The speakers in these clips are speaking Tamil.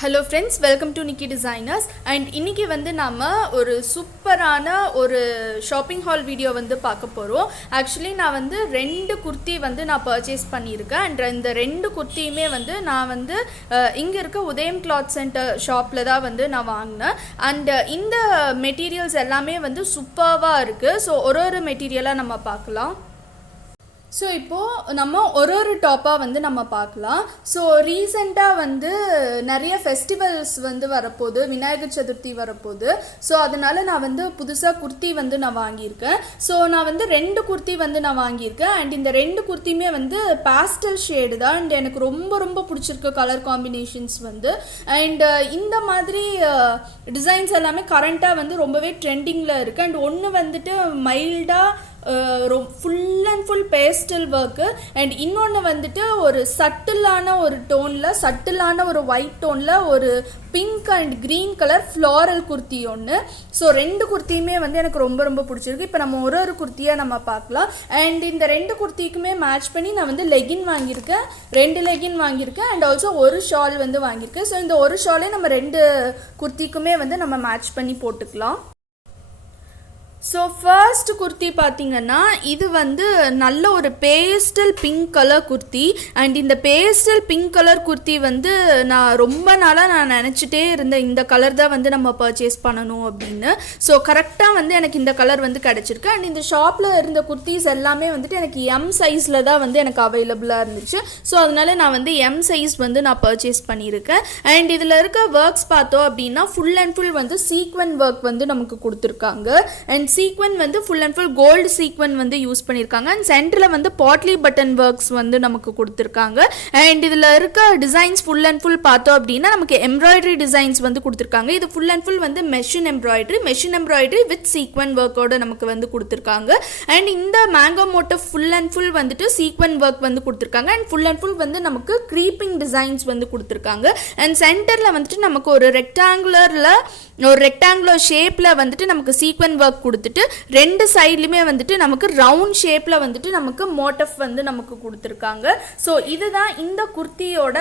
Hello friends, welcome to Nikki designers. And இன்றைக்கி வந்து நாம் ஒரு சூப்பரான ஒரு ஷாப்பிங் ஹால் வீடியோ வந்து பார்க்க போகிறோம். ஆக்சுவலி நான் வந்து 2 குர்த்தி வந்து நான் பர்ச்சேஸ் பண்ணியிருக்கேன். அண்ட் இந்த 2 குர்த்தியுமே வந்து நான் வந்து இங்கே இருக்க உதயம் கிளாத் சென்டர் ஷாப்பில் தான் வந்து நான் வாங்கினேன். அண்ட் இந்த மெட்டீரியல்ஸ் எல்லாமே வந்து சூப்பராக இருக்குது. ஸோ ஒரு மெட்டீரியலாக நம்ம பார்க்கலாம். ஸோ இப்போது நம்ம ஒரு டாப்பாக வந்து நம்ம பார்க்கலாம். ஸோ ரீசெண்டாக வந்து நிறைய ஃபெஸ்டிவல்ஸ் வந்து வரப்போகுது, விநாயகர் சதுர்த்தி வரப்போகுது. ஸோ அதனால் நான் வந்து புதுசாக குர்த்தி வந்து நான் வாங்கியிருக்கேன். ஸோ நான் வந்து 2 குர்த்தி வந்து நான் வாங்கியிருக்கேன். அண்ட் இந்த 2 குர்த்தியுமே வந்து பேஸ்டல் ஷேடு தான். அண்ட் எனக்கு ரொம்ப ரொம்ப பிடிச்சிருக்கு கலர் காம்பினேஷன்ஸ் வந்து. அண்ட் இந்த மாதிரி டிசைன்ஸ் எல்லாமே கரண்ட்டாக வந்து ரொம்பவே ட்ரெண்டிங்கில் இருக்குது. அண்ட் ஒன்று வந்துட்டு மைல்டாக full and full pastel work, and இன்னொன்று வந்துட்டு ஒரு சட்டிலான ஒரு டோனில், சட்டிலான ஒரு ஒயிட் டோனில் ஒரு pink and green colour floral kurti ஒன்று. ஸோ 2 குர்த்தியுமே வந்து எனக்கு ரொம்ப ரொம்ப பிடிச்சிருக்கு. இப்போ நம்ம ஒரு குர்த்தியாக நம்ம பார்க்கலாம். அண்ட் இந்த 2 குர்த்திக்குமே மேட்ச் பண்ணி நான் வந்து லெகின் வாங்கியிருக்கேன், 2 லெகின் வாங்கியிருக்கேன். அண்ட் ஆல்சோ ஒரு ஷால் வந்து வாங்கியிருக்கேன். ஸோ இந்த ஒரு ஷாலே நம்ம 2 குர்த்திக்குமே வந்து நம்ம மேட்ச் பண்ணி போட்டுக்கலாம். ஸோ ஃபர்ஸ்ட் குர்த்தி பார்த்திங்கன்னா இது வந்து நல்ல ஒரு pastel pink colour kurti. And இந்த பேஸ்டல் பிங்க் கலர் குர்த்தி வந்து நான் ரொம்ப நாளாக நான் நினச்சிட்டே இருந்தேன், இந்த கலர் தான் வந்து நம்ம பர்ச்சேஸ் பண்ணணும் அப்படின்னு. ஸோ கரெக்டாக வந்து எனக்கு இந்த கலர் வந்து கிடச்சிருக்கு. அண்ட் இந்த ஷாப்பில் இருந்த குர்த்திஸ் எல்லாமே வந்துட்டு எனக்கு எம் சைஸில் தான் வந்து எனக்கு அவைலபிளாக இருந்துச்சு. ஸோ அதனால நான் வந்து எம் சைஸ் வந்து நான் பர்ச்சேஸ் பண்ணியிருக்கேன். அண்ட் இதில் இருக்க ஒர்க்ஸ் பார்த்தோம் அப்படின்னா ஃபுல் அண்ட் ஃபுல் வந்து சீக்வன் ஒர்க் வந்து நமக்கு கொடுத்துருக்காங்க. அண்ட் சீக்வன் வந்து full and full gold sequin வந்து யூஸ் பண்ணியிருக்காங்க. அண்ட் சென்டரில் வந்து பாட்லி பட்டன் ஒர்க்ஸ் வந்து நமக்கு கொடுத்துருக்காங்க. அண்ட் இதில் இருக்க டிசைன்ஸ் ஃபுல் அண்ட் ஃபுல் பார்த்தோம் அப்படின்னா நமக்கு எம்ப்ராய்டரி டிசைன்ஸ் வந்து கொடுத்துருக்காங்க. இது ஃபுல் அண்ட் ஃபுல் வந்து மெஷின் எம்ப்ராய்டரி வித் சீக்வன் ஒர்க்கோட நமக்கு வந்து கொடுத்துருக்காங்க. அண்ட் இந்த mango motive full and full வந்துட்டு சீக்வன் ஒர்க் வந்து கொடுத்துருக்காங்க. அண்ட் ஃபுல் அண்ட் ஃபுல் வந்து நமக்கு க்ரீப்பிங் டிசைன்ஸ் வந்து கொடுத்துருக்காங்க. அண்ட் சென்டரில் வந்துட்டு நமக்கு ஒரு ரெக்டாங்குலர் ஷேப்பில் வந்துட்டு நமக்கு சீக்வன் ஒர்க் கொடுத்துட்டு 2 சைட்லையுமே வந்துட்டு நமக்கு ரவுண்ட் ஷேப்பில் வந்துட்டு நமக்கு மோட்டிவ் வந்து நமக்கு கொடுத்துருக்காங்க. ஸோ இதுதான் இந்த குர்த்தியோட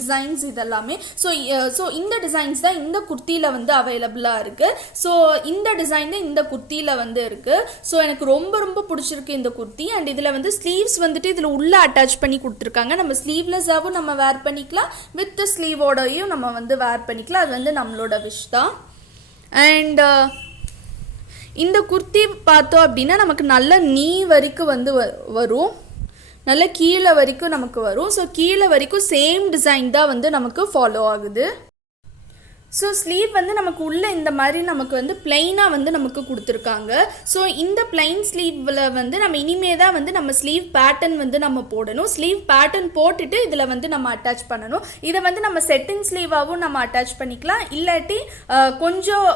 டிசைன்ஸ் இதெல்லாமே. ஸோ இந்த டிசைன்ஸ் தான் இந்த குர்த்தியில் வந்து அவைலபிளாக இருக்குது. ஸோ இந்த டிசைன் தான் இந்த குர்த்தியில் வந்து இருக்குது. ஸோ எனக்கு ரொம்ப ரொம்ப பிடிச்சிருக்கு இந்த குர்த்தி. அண்ட் இதில் வந்து ஸ்லீவ்ஸ் வந்துட்டு இதில் உள்ளே அட்டாச் பண்ணி கொடுத்துருக்காங்க. நம்ம ஸ்லீவ்லெஸ்ஸாகவும் நம்ம வேர் பண்ணிக்கலாம், வித் ஸ்லீவோடையும் நம்ம வந்து வேர் பண்ணிக்கலாம். அது வந்து நம்மளோட விஷ் தான். அண்ட் இந்த குர்த்தி பார்த்தோம் அப்படின்னா நமக்கு நல்ல நீ வரைக்கும் வந்து வரும், நல்ல கீழே வரைக்கும் நமக்கு வரும். ஸோ கீழே வரைக்கும் சேம் டிசைன் தான் வந்து நமக்கு ஃபாலோ ஆகுது. ஸோ ஸ்லீவ் வந்து நமக்கு உள்ளே இந்த மாதிரி நமக்கு வந்து பிளெயினாக வந்து நமக்கு கொடுத்துருக்காங்க. ஸோ இந்த பிளெயின் ஸ்லீவில் வந்து நம்ம இனிமே தான் வந்து நம்ம ஸ்லீவ் பேட்டர்ன் வந்து நம்ம போடணும். ஸ்லீவ் பேட்டர்ன் போட்டுட்டு இதில் வந்து நம்ம அட்டாச் பண்ணணும். இதை வந்து நம்ம செட்டிங் ஸ்லீவாகவும் நம்ம அட்டாச் பண்ணிக்கலாம். இல்லாட்டி கொஞ்சம்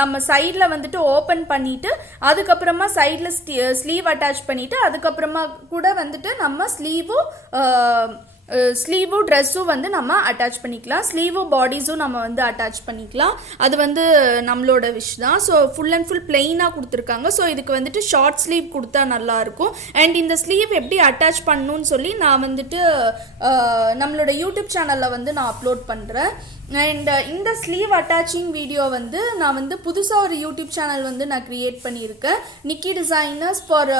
நம்ம சைடில் வந்துட்டு ஓப்பன் பண்ணிவிட்டு அதுக்கப்புறமா சைடில் ஸ்லீவ் அட்டாச் பண்ணிவிட்டு அதுக்கப்புறமா கூட வந்துட்டு நம்ம ஸ்லீவும் ட்ரெஸ்ஸும் வந்து நம்ம அட்டாச் பண்ணிக்கலாம். ஸ்லீவும் பாடிஸும் நம்ம வந்து அட்டாச் பண்ணிக்கலாம். அது வந்து நம்மளோட விஷ் தான். ஸோ ஃபுல் அண்ட் ஃபுல் பிளெயினாக கொடுத்துருக்காங்க. ஸோ இதுக்கு வந்துட்டு ஷார்ட் ஸ்லீவ் கொடுத்தா நல்லாயிருக்கும். அண்ட் இந்த ஸ்லீவ் எப்படி அட்டாச் பண்ணணும்னு சொல்லி நான் வந்துட்டு நம்மளோட யூடியூப் சேனலில் வந்து நான் அப்லோட் பண்ணுறேன். அண்ட் இந்த ஸ்லீவ் அட்டாச்சிங் வீடியோ வந்து நான் வந்து புதுசாக ஒரு யூடியூப் சேனல் வந்து நான் க்ரியேட் பண்ணியிருக்கேன், நிக்கி டிசைனர்ஸ் ஃபார்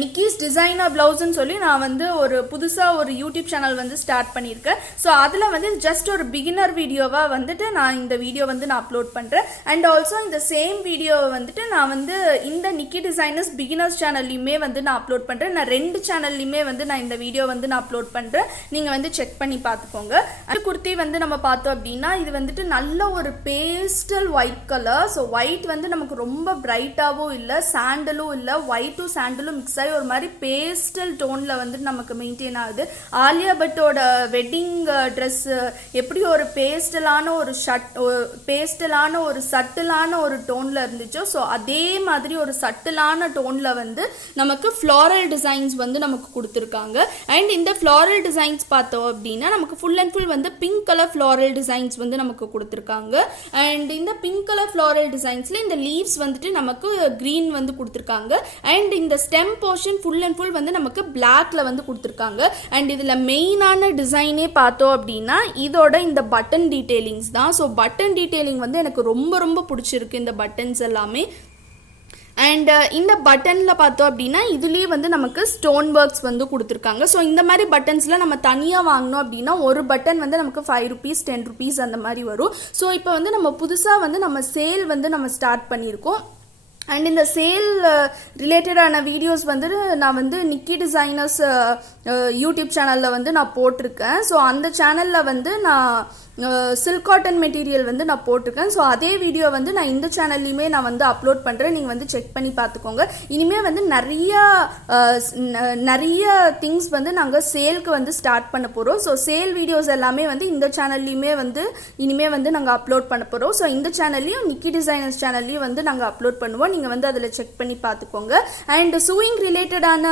நிக்கீஸ் டிசைனர் ப்ளவுஸ்ன்னு சொல்லி நான் வந்து ஒரு புதுசாக ஒரு யூடியூப் சேனல் வந்து ஸ்டார்ட் பண்ணியிருக்கேன். ஸோ அதில் வந்து ஜஸ்ட் ஒரு பிகினர் வீடியோவாக வந்துட்டு நான் இந்த வீடியோ வந்து நான் அப்லோட் பண்ணுறேன். அண்ட் ஆல்சோ இந்த சேம் வீடியோவை வந்துட்டு நான் வந்து இந்த நிக்கி டிசைனர்ஸ் பிகினர்ஸ் சேனல்லையுமே வந்து நான் அப்லோட் பண்ணுறேன். நான் 2 சேனல்லையுமே வந்து நான் இந்த வீடியோ வந்து நான் அப்லோட் பண்ணுறேன். நீங்கள் வந்து செக் பண்ணி பார்த்துக்கோங்க. அந்த குர்த்தி வந்து நம்ம பார்த்தோம் அப்படின்னா இது வந்துட்டு நல்ல ஒரு pastel white colour. So white வந்து நமக்கு ரொம்ப பிரைட்டாகவும் இல்லை, சாண்டலும் இல்லை, ஒயிட்டும் சாண்டலும் மிக்ஸ் ஆகி ஒரு மாதிரி பேஸ்டல் டோன்ல வந்து நமக்கு மெயின்டைன் ஆகுது. ஆலியா பட்டோட வெட்டிங் ட்ரெஸ் எப்படி ஒரு பேஸ்டலான ஒரு சட்டிலான ஒரு டோன்ல இருந்துச்சோ, ஸோ அதே மாதிரி ஒரு சட்டிலான டோன்ல வந்து நமக்கு ஃப்ளாரல் டிசைன்ஸ் வந்து நமக்கு கொடுத்துருக்காங்க. அண்ட் இந்த ஃப்ளாரல் டிசைன்ஸ் பார்த்தோம் அப்படின்னா நமக்கு ஃபுல் அண்ட் ஃபுல் வந்து பிங்க் கலர் ஃப்ளாரல் டிசைன்ஸ் வந்து நமக்கு கொடுத்துருக்காங்க. அண்ட் இந்த பிங்க் கலர் ஃப்ளாரல் டிசைன்ஸ்ல இந்த லீவ்ஸ் வந்துட்டு நமக்கு க்ரீன் வந்து கொடுத்துருக்காங்க. அண்ட் இந்த stem portion full and full வந்து நமக்கு பிளாக்ல வந்து கொடுத்துருக்காங்க. அண்ட் இதில் மெயினான டிசைனே பார்த்தோம் அப்படின்னா இதோட இந்த பட்டன் டீட்டெயிலிங்ஸ் தான். ஸோ பட்டன் டீட்டெயிலிங் வந்து எனக்கு ரொம்ப ரொம்ப பிடிச்சிருக்கு இந்த பட்டன்ஸ் எல்லாமே. அண்ட் இந்த பட்டனில் பார்த்தோம் அப்படின்னா இதுலேயே வந்து நமக்கு ஸ்டோன் ஒர்க்ஸ் வந்து கொடுத்துருக்காங்க. ஸோ இந்த மாதிரி பட்டன்ஸில் நம்ம தனியாக வாங்கினோம் அப்படின்னா ஒரு பட்டன் வந்து நமக்கு 5 rupees 10 rupees அந்த மாதிரி வரும். ஸோ இப்போ வந்து நம்ம புதுசாக வந்து நம்ம சேல் வந்து நம்ம ஸ்டார்ட் பண்ணியிருக்கோம். அண்ட் இந்த சேல் ரிலேட்டடான வீடியோஸ் வந்து நான் வந்து நிக்கி டிசைனர்ஸ் யூடியூப் சேனலில் வந்து நான் போட்டிருக்கேன். ஸோ அந்த சேனலில் வந்து நான் சில்க் காட்டன் மெட்டீரியல் வந்து நான் போட்டிருக்கேன். ஸோ அதே வீடியோ வந்து நான் இந்த சேனல்லையுமே நான் வந்து அப்லோட் பண்ணுறேன். நீங்கள் வந்து செக் பண்ணி பார்த்துக்கோங்க. இனிமேல் வந்து நிறைய திங்ஸ் வந்து நாங்கள் சேலுக்கு வந்து ஸ்டார்ட் பண்ண போகிறோம். ஸோ சேல் வீடியோஸ் எல்லாமே வந்து இந்த சேனல்லையுமே வந்து இனிமேல் வந்து நாங்கள் அப்லோட் பண்ண போகிறோம். ஸோ இந்த சேனல்லையும் நிக்கி டிசைனர்ஸ் சேனல்லையும் வந்து நாங்கள் அப்லோட் பண்ணுவோம். நீங்கள் வந்து அதில் செக் பண்ணி பார்த்துக்கோங்க. அண்ட் சூயிங் ரிலேட்டடான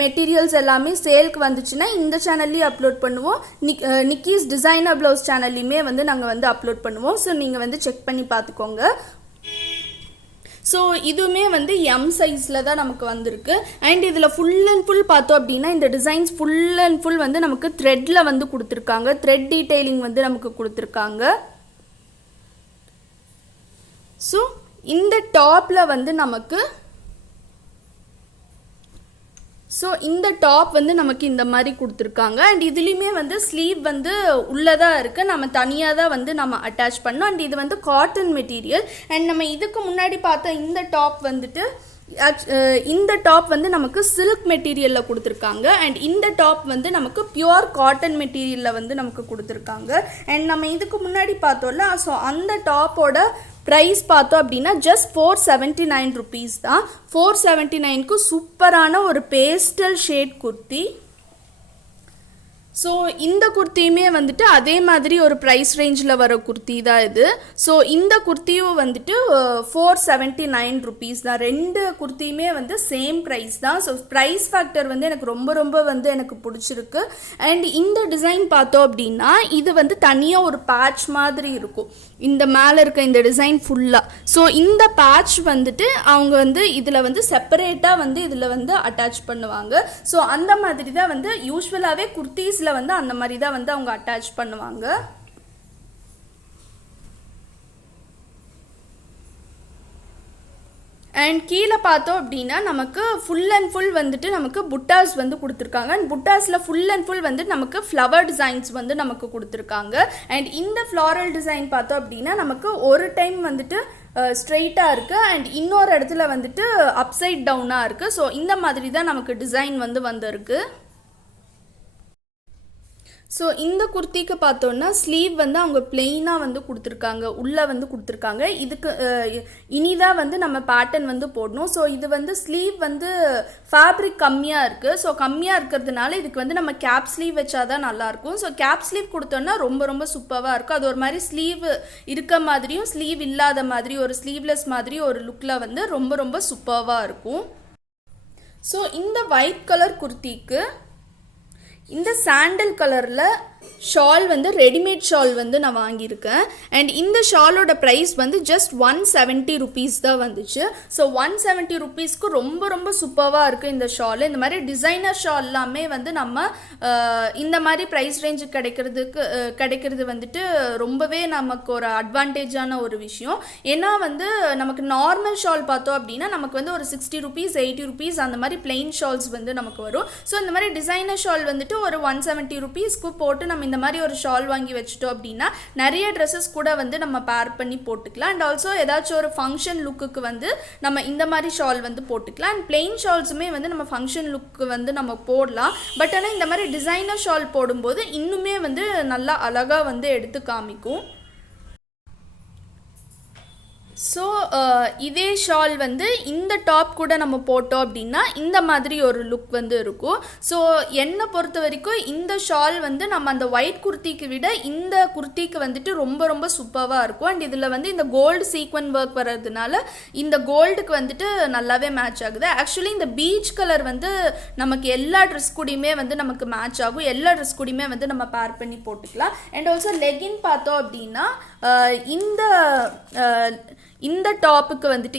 மெட்டீரியல்ஸ் எல்லாமே சேலுக்கு வந்துச்சுன்னா இந்த சேனல்லையும் அப்லோட் பண்ணுவோம். நிக்கிஸ் டிசைனர் ப்ளவுஸ் சேனல்லையுமே வந்து நாங்கள் வந்து அப்லோட் பண்ணுவோம். ஸோ நீங்கள் வந்து செக் பண்ணி பார்த்துக்கோங்க. ஸோ இதுவுமே வந்து எம் சைஸில் தான் நமக்கு வந்திருக்கு. அண்ட் இதில் ஃபுல் அண்ட் ஃபுல் பார்த்தோம் அப்படின்னா இந்த டிசைன்ஸ் ஃபுல் அண்ட் ஃபுல் வந்து நமக்கு த்ரெட்டில் வந்து கொடுத்துருக்காங்க. த்ரெட் டீட்டெயிலிங் வந்து நமக்கு கொடுத்துருக்காங்க. ஸோ இந்த டாப்பில் வந்து நமக்கு இந்த டாப் வந்து நமக்கு இந்த மாதிரி கொடுத்துருக்காங்க. அண்ட் இதுலேயுமே வந்து ஸ்லீவ் வந்து உள்ளதாக இருக்குது. நம்ம தனியாக தான் வந்து நம்ம அட்டாச் பண்ணோம். அண்ட் இது வந்து காட்டன் மெட்டீரியல். அண்ட் நம்ம இதுக்கு முன்னாடி பார்த்த இந்த டாப் வந்துட்டு இந்த டாப் வந்து நமக்கு சில்க் மெட்டீரியலில் கொடுத்துருக்காங்க. அண்ட் இந்த டாப் வந்து நமக்கு பியூர் காட்டன் மெட்டீரியலில் வந்து நமக்கு கொடுத்துருக்காங்க. அண்ட் நம்ம இதுக்கு முன்னாடி பார்த்தோம்ல, ஸோ அந்த டாப்போட ப்ரைஸ் பார்த்தோம் அப்படின்னா ஜஸ்ட் 479 rupees தான். 479க்கு சூப்பரான ஒரு பேஸ்டல் ஷேட் குர்த்தி. ஸோ இந்த குர்த்தியுமே வந்துட்டு அதே மாதிரி ஒரு ப்ரைஸ் ரேஞ்சில் வர குர்த்தி தான் இது. ஸோ இந்த குர்த்தியும் வந்துட்டு 479 rupees தான். ரெண்டு குர்த்தியுமே வந்து சேம் ப்ரைஸ் தான். ஸோ ப்ரைஸ் ஃபேக்டர் வந்து எனக்கு ரொம்ப ரொம்ப வந்து எனக்கு பிடிச்சிருக்கு. அண்ட் இந்த டிசைன் பார்த்தோம் அப்படின்னா இது வந்து தனியாக ஒரு பேட்ச் மாதிரி இருக்கும் இந்த மேலே இருக்க இந்த டிசைன் ஃபுல்லாக. ஸோ இந்த பேட்ச் வந்துட்டு அவங்க வந்து இதில் வந்து செப்பரேட்டாக வந்து இதில் வந்து அட்டாச் பண்ணுவாங்க. ஸோ அந்த மாதிரி தான் வந்து யூஸ்வலாகவே குர்த்தீஸில் வந்து அந்த மாதிரி தான் வந்து அவங்க அட்டாச் பண்ணுவாங்க. அண்ட் கீழே பார்த்தோம் அப்படின்னா நமக்கு ஃபுல் அண்ட் ஃபுல் வந்துட்டு நமக்கு புட்டாஸ் வந்து கொடுத்துருக்காங்க. அண்ட் புட்டாஸில் ஃபுல் அண்ட் ஃபுல் வந்து நமக்கு ஃப்ளவர் டிசைன்ஸ் வந்து நமக்கு கொடுத்துருக்காங்க. அண்ட் இந்த ஃப்ளாரல் டிசைன் பார்த்தோம் அப்படின்னா நமக்கு ஒரு டைம் வந்துட்டு ஸ்ட்ரெயிட்டாக இருக்குது அண்ட் இன்னொரு இடத்துல வந்துட்டு அப்சைட் டவுனாக இருக்குது. ஸோ இந்த மாதிரி தான் நமக்கு டிசைன் வந்து வந்திருக்கு. ஸோ இந்த குர்த்திக்கு பார்த்தோன்னா ஸ்லீவ் வந்து அவங்க பிளெயினாக வந்து கொடுத்துருக்காங்க, உள்ளே வந்து கொடுத்துருக்காங்க. இதுக்கு இனிதான் வந்து நம்ம பேட்டர்ன் வந்து போடணும். ஸோ இது வந்து ஸ்லீவ் வந்து ஃபேப்ரிக் கம்மியாக இருக்குது. ஸோ கம்மியாக இருக்கிறதுனால இதுக்கு வந்து நம்ம கேப் ஸ்லீவ் வச்சா தான் நல்லாயிருக்கும். ஸோ கேப் ஸ்லீவ் கொடுத்தோன்னா ரொம்ப ரொம்ப சூப்பராக இருக்கும். அது ஒரு மாதிரி ஸ்லீவ் இருக்க மாதிரியும் ஸ்லீவ் இல்லாத மாதிரி ஒரு ஸ்லீவ்லெஸ் மாதிரி ஒரு லுக்கில் வந்து ரொம்ப ரொம்ப சூப்பராக இருக்கும். ஸோ இந்த ஒயிட் கலர் குர்த்திக்கு இந்த சாண்டல் கலரில் ஷால் வந்து ரெடிமேட் ஷால் வந்து நான் வாங்கியிருக்கேன். அண்ட் இந்த ஷாலோட ப்ரைஸ் வந்து ஜஸ்ட் 170 rupees தான் வந்துச்சு. ஸோ 170 rupeesக்கு ரொம்ப ரொம்ப சூப்பராக இருக்குது இந்த ஷால். இந்த மாதிரி டிசைனர் ஷால் எல்லாமே வந்து நம்ம இந்த மாதிரி ப்ரைஸ் ரேஞ்சு கிடைக்கிறது வந்துட்டு ரொம்பவே நமக்கு ஒரு அட்வான்டேஜான ஒரு விஷயம். ஏன்னா வந்து நமக்கு நார்மல் ஷால் பார்த்தோம் அப்படின்னா நமக்கு வந்து ஒரு 60 rupees 80 rupees அந்த மாதிரி பிளெயின் ஷால்ஸ் வந்து நமக்கு வரும். ஸோ இந்த மாதிரி டிசைனர் ஷால் வந்துட்டு ஒரு 170 rupeesக்கு போட்டு நம்ம இந்த மாதிரி ஒரு ஷால் வாங்கி வச்சுட்டோம் அப்படின்னா நிறைய ட்ரெஸ்ஸஸ் கூட வந்து நம்ம பேர் பண்ணி போட்டுக்கலாம். அண்ட் ஆல்சோ ஏதாச்சும் ஒரு ஃபங்க்ஷன் லுக்குக்கு வந்து நம்ம இந்த மாதிரி ஷால் வந்து போட்டுக்கலாம். அண்ட் பிளெயின் ஷால்ஸுமே வந்து நம்ம ஃபங்க்ஷன் லுக்கு வந்து நம்ம போடலாம். பட் ஆனால் இந்த மாதிரி டிசைனர் ஷால் போடும்போது இன்னுமே வந்து நல்லா அழகாக வந்து எடுத்து காமிக்கும். ஸோ இதே ஷால் வந்து இந்த டாப் கூட நம்ம போட்டோம் அப்படின்னா இந்த மாதிரி ஒரு லுக் வந்து இருக்கும். ஸோ என்னை பொறுத்த வரைக்கும் இந்த ஷால் வந்து நம்ம அந்த ஒயிட் குர்த்திக்கு விட இந்த குர்த்திக்கு வந்துட்டு ரொம்ப ரொம்ப சூப்பராக இருக்கும். அண்ட் இதில் வந்து இந்த கோல்டு சீக்வன் ஒர்க் வர்றதுனால இந்த கோல்டுக்கு வந்துட்டு நல்லாவே மேட்ச் ஆகுது. ஆக்சுவலி இந்த பீச் கலர் வந்து நமக்கு எல்லா ட்ரெஸ் கூடயுமே வந்து நமக்கு மேட்ச் ஆகும். எல்லா ட்ரெஸ் கூடயுமே வந்து நம்ம பேர் பண்ணி போட்டுக்கலாம். அண்ட் ஆல்சோ லெகின் பார்த்தோம் அப்படின்னா இந்த டாப்புக்கு வந்துட்டு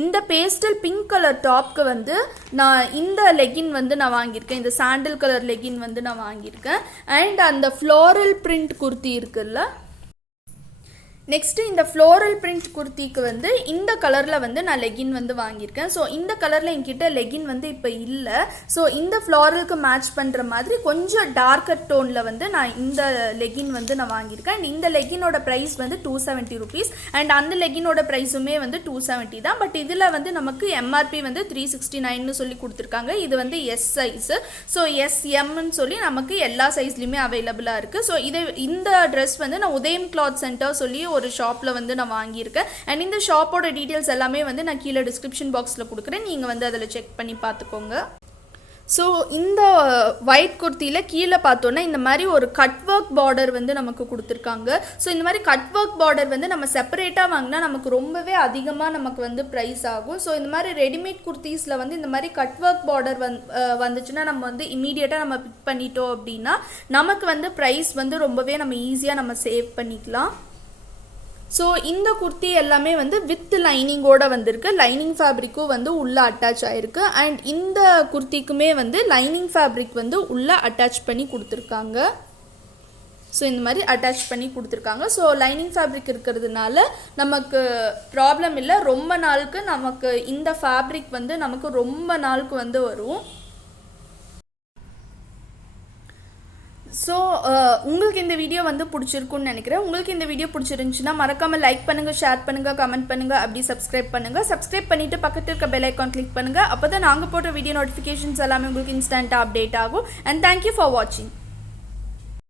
இந்த பேஸ்டல் பிங்க் கலர் டாப்க்கு வந்து நான் இந்த லெகின் வந்து நான் வாங்கியிருக்கேன். இந்த சாண்டில் கலர் லெகின் வந்து நான் வாங்கியிருக்கேன். அண்ட் அந்த ஃப்ளோரல் பிரிண்ட் குர்த்தி இருக்குல்ல, நெக்ஸ்ட்டு இந்த ஃப்ளோரல் பிரிண்ட் குர்த்திக்கு வந்து இந்த கலரில் வந்து நான் லெகின் வந்து வாங்கியிருக்கேன். ஸோ இந்த கலரில் என்கிட்ட லெகின் வந்து இப்போ இல்லை. ஸோ இந்த ஃப்ளோரலுக்கு மேட்ச் பண்ணுற மாதிரி கொஞ்சம் டார்க்கர் டோனில் வந்து நான் இந்த லெகின் வந்து நான் வாங்கியிருக்கேன். அண்ட் இந்த லெகினோட ப்ரைஸ் வந்து 270 rupees. அண்ட் அந்த லெகினோட ப்ரைஸுமே வந்து 270 தான். பட் இதில் வந்து நமக்கு எம்ஆர்பி வந்து 369ன்னு சொல்லி கொடுத்துருக்காங்க. இது வந்து எஸ் சைஸு. ஸோ எஸ்எம்னு சொல்லி நமக்கு எல்லா சைஸ்லையுமே அவைலபிளாக இருக்குது. ஸோ இந்த ட்ரெஸ் வந்து நான் உதயம் கிளாத் சென்டர் சொல்லி ஒரு ஷாப்பில் வந்து நான் வாங்கியிருக்கேன். அண்ட் இந்த ஷாப்போட டீட்டெயில்ஸ் எல்லாமே வந்து நான் கீழே டிஸ்கிரிப்ஷன் பாக்ஸில் கொடுக்குறேன். நீங்கள் வந்து அதில் செக் பண்ணி பார்த்துக்கோங்க. ஸோ இந்த ஒயிட் குர்த்தியில் கீழே பார்த்தோன்னா இந்த மாதிரி ஒரு கட் ஒர்க் பார்டர் வந்து நமக்கு கொடுத்துருக்காங்க. ஸோ இந்த மாதிரி கட் ஒர்க் பார்டர் வந்து நம்ம செப்பரேட்டாக வாங்கினா நமக்கு ரொம்பவே அதிகமாக நமக்கு வந்து ப்ரைஸ் ஆகும். ஸோ இந்த மாதிரி ரெடிமேட் குர்த்திஸில் வந்து இந்த மாதிரி கட் ஒர்க் பார்டர் வந்துச்சுன்னா நம்ம வந்து இமீடியட்டாக நம்ம பிக் பண்ணிட்டோம் அப்படின்னா நமக்கு வந்து ப்ரைஸ் வந்து ரொம்பவே நம்ம ஈஸியாக நம்ம சேவ் பண்ணிக்கலாம். ஸோ இந்த குர்த்தி எல்லாமே வந்து வித் லைனிங்கோடு வந்திருக்கு. லைனிங் ஃபேப்ரிக்கும் வந்து உள்ளே அட்டாச் ஆகிருக்கு. அண்ட் இந்த குர்த்திக்குமே வந்து லைனிங் ஃபேப்ரிக் வந்து உள்ளே அட்டாச் பண்ணி கொடுத்துருக்காங்க. ஸோ இந்த மாதிரி அட்டாச் பண்ணி கொடுத்துருக்காங்க. ஸோ லைனிங் ஃபேப்ரிக் இருக்கிறதுனால நமக்கு ப்ராப்ளம் இல்லை. ரொம்ப நாளுக்கு நமக்கு இந்த ஃபேப்ரிக் வந்து நமக்கு ரொம்ப நாளுக்கு வந்து வரும். ஸோ உங்களுக்கு இந்த வீடியோ வந்து பிடிச்சிருக்குன்னு நினைக்கிறேன். உங்களுக்கு இந்த வீடியோ பிடிச்சிருந்துச்சுன்னா மறக்காமல் லைக் பண்ணுங்கள், ஷேர் பண்ணுங்கள், கமெண்ட் பண்ணுங்கள், அப்படி சப்ஸ்கிரைப் பண்ணுங்கள். சப்ஸ்கிரைப் பண்ணிவிட்டு பக்கத்தில் இருக்க பெல் ஐக்கான் கிளிக் பண்ணுங்கள். அப்போ தான் நாங்கள் போட்ட வீடியோ நோட்டிஃபிகேஷன்ஸ் எல்லாமே உங்களுக்கு இன்ஸ்டண்ட்டாக அப்டேட் ஆகும். அண்ட் தேங்க்யூ ஃபார் வாட்சிங்.